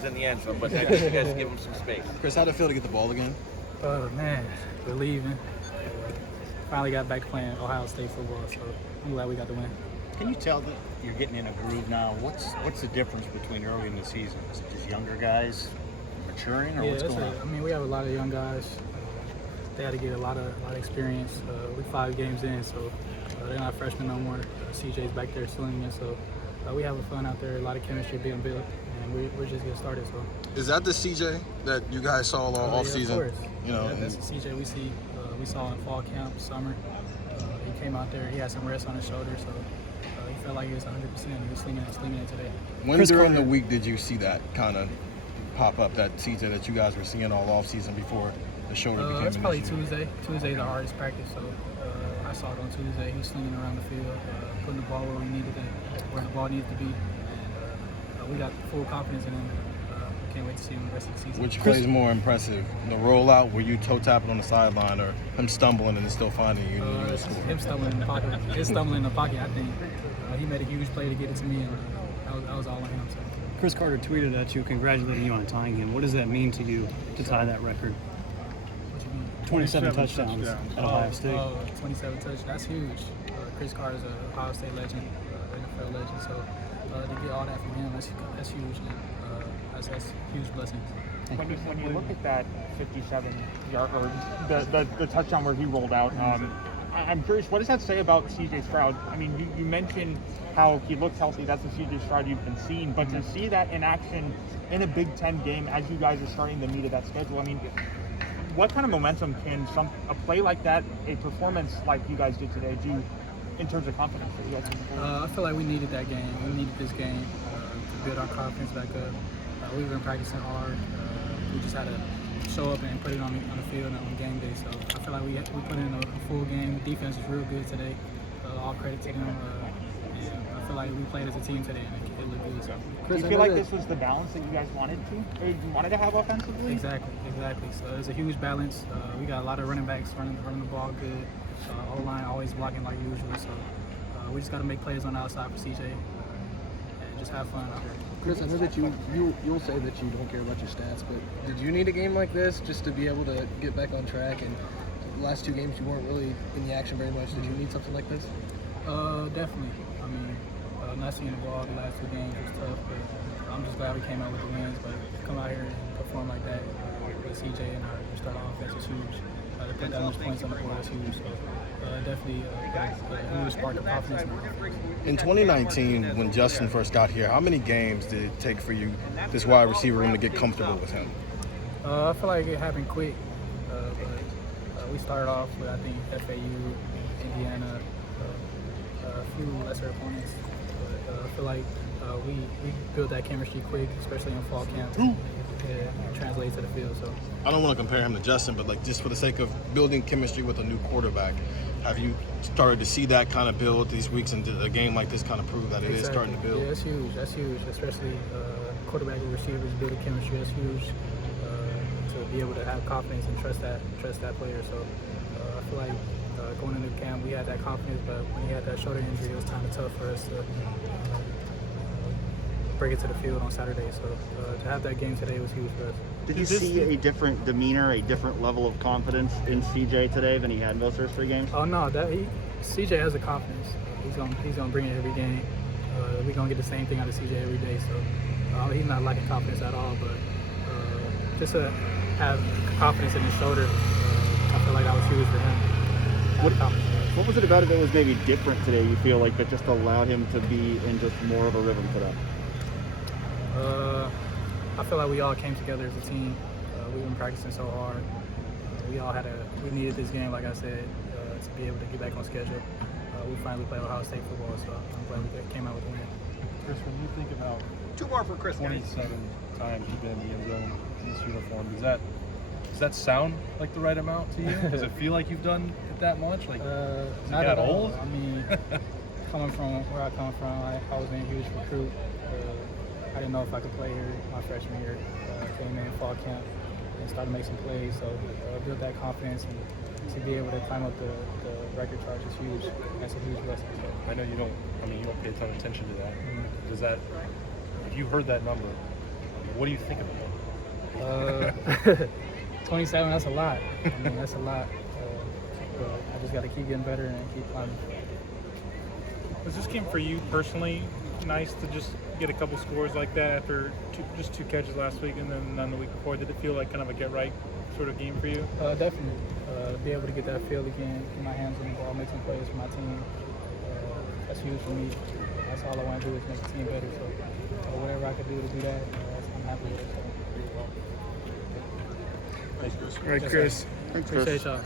he's in the end zone, but I think you guys give him some space. Chris, how'd it feel to get the ball again? Man, relieving. Finally got back to playing Ohio State football, so I'm glad we got the win. Can you tell that you're getting in a groove now? What's the difference between early in the season? Is it just younger guys maturing, or what's going on? We have a lot of young guys. They had to get a lot of experience. We're 5 games in, so they're not freshmen no more. CJ's back there slinging it, so we having fun out there. A lot of chemistry being built, and we're just getting started. So. Is that the CJ that you guys saw all off season? Of course. You know, that's the CJ we saw in fall camp, summer. He came out there. He had some rest on his shoulder, so he felt like he was 100%. He was slinging it today. When during the week did you see that kind of pop up, that CJ that you guys were seeing all off season before the shoulder became an issue? It's probably Tuesday. Tuesday's the hardest practice, so I saw it on Tuesday. He was slinging around the field, putting the ball where the ball needed to be. We got full confidence in him. Can't wait to see him the rest of the season. Which play is more impressive? The rollout where you toe tapping on the sideline, or him stumbling and then still finding you? Him stumbling in the pocket. His stumbling in the pocket, I think. He made a huge play to get it to me, and that was all on him. So. Chris Carter tweeted at you, congratulating you on tying him. What does that mean to you to tie that record? What you mean? 27 touchdowns at Ohio State. 27 touchdowns. That's huge. Chris Carter is an Ohio State legend, NFL legend. So to get all that from him, that's huge. And, that's huge blessings. When you look at that 57-yard or the touchdown where he rolled out, I'm curious, what does that say about C.J. Stroud? I mean, you mentioned how he looks healthy. That's the C.J. Stroud you've been seeing. But to see that in action in a Big Ten game as you guys are starting the meat of that schedule, I mean, what kind of momentum can a play like that, a performance like you guys did today, do in terms of confidence that you guys can I feel like we needed that game. We needed this game to build our confidence back up. We've been practicing hard. We just had to show up and put it on the field on game day. So I feel like we put in a full game. The defense was real good today. All credit to them. I feel like we played as a team today, and it looked good. So. Do you feel like this was the balance that you guys wanted to have offensively? Exactly. So there's a huge balance. We got a lot of running backs running the ball good. O-line always blocking like usual. So we just got to make plays on the outside for CJ and just have fun out there. Chris, I know that you'll say that you don't care about your stats, but did you need a game like this just to be able to get back on track? And the last 2 games you weren't really in the action very much. Did you need something like this? Definitely. I mean, not seeing the ball the last 2 games was tough, but I'm just glad we came out with the wins. But to come out here and perform like that with CJ and our start offense is huge. To put that much points on the board is huge. So definitely we would spark the confidence. In 2019, when Justin first got here, how many games did it take for you, this wide receiver room, to get comfortable with him? I feel like it happened quick, but we started off with, I think, FAU, Indiana, a few lesser opponents. But I feel like we built that chemistry quick, especially in fall camp. And translate to the field. So I don't want to compare him to Justin, but like just for the sake of building chemistry with a new quarterback, have you started to see that kind of build these weeks, and a game like this kind of prove that it is starting to build? Yeah, that's huge. That's huge, especially quarterback and receivers building chemistry. That's huge to be able to have confidence and trust that player. So I feel like going into camp we had that confidence, but when he had that shoulder injury, it was kind of tough for us to bring it to the field on Saturday. So to have that game today was huge for us. Did you see a different demeanor, a different level of confidence in CJ today than he had in those first 3 games? Oh no, CJ has a confidence. He's gonna bring it every game. We're gonna get the same thing out of CJ every day. So he's not lacking confidence at all. But just to have confidence in his shoulder, I feel like that was huge for him. What was it about it that was maybe different today, you feel like, that just allowed him to be in just more of a rhythm today? I feel like we all came together as a team. We've been practicing so hard. We needed this game, like I said, to be able to get back on schedule. We finally played Ohio State football, so I'm glad we came out with a win. Chris, when you think about 2 more for Chris. 27 times you've been in the end zone in this uniform, does that sound like the right amount to you? Does it feel like you've done it that much? Like, not at all. Old? I mean, coming from where I come from, I was in a huge recruit. I didn't know if I could play here my freshman year. Came in fall camp and started making some plays, so built that confidence, and to be able to climb up the record chart is huge. That's a huge blessing. So. I know you don't pay a ton of attention to that. Does that, if you heard that number, What do you think about that? 27, that's a lot. I mean, that's a lot. But I just got to keep getting better and keep climbing. Was this game for you personally nice to just get a couple scores like that after just two catches last week and then none the week before? Did it feel like kind of a get-right sort of game for you? Definitely. Be able to get that feel again, get my hands on the ball, make some plays for my team. That's huge for me. That's all I want to do is make the team better. So whatever I could do to do that, I'm happy with it. So. Thanks, Chris. All right, Chris. Appreciate y'all.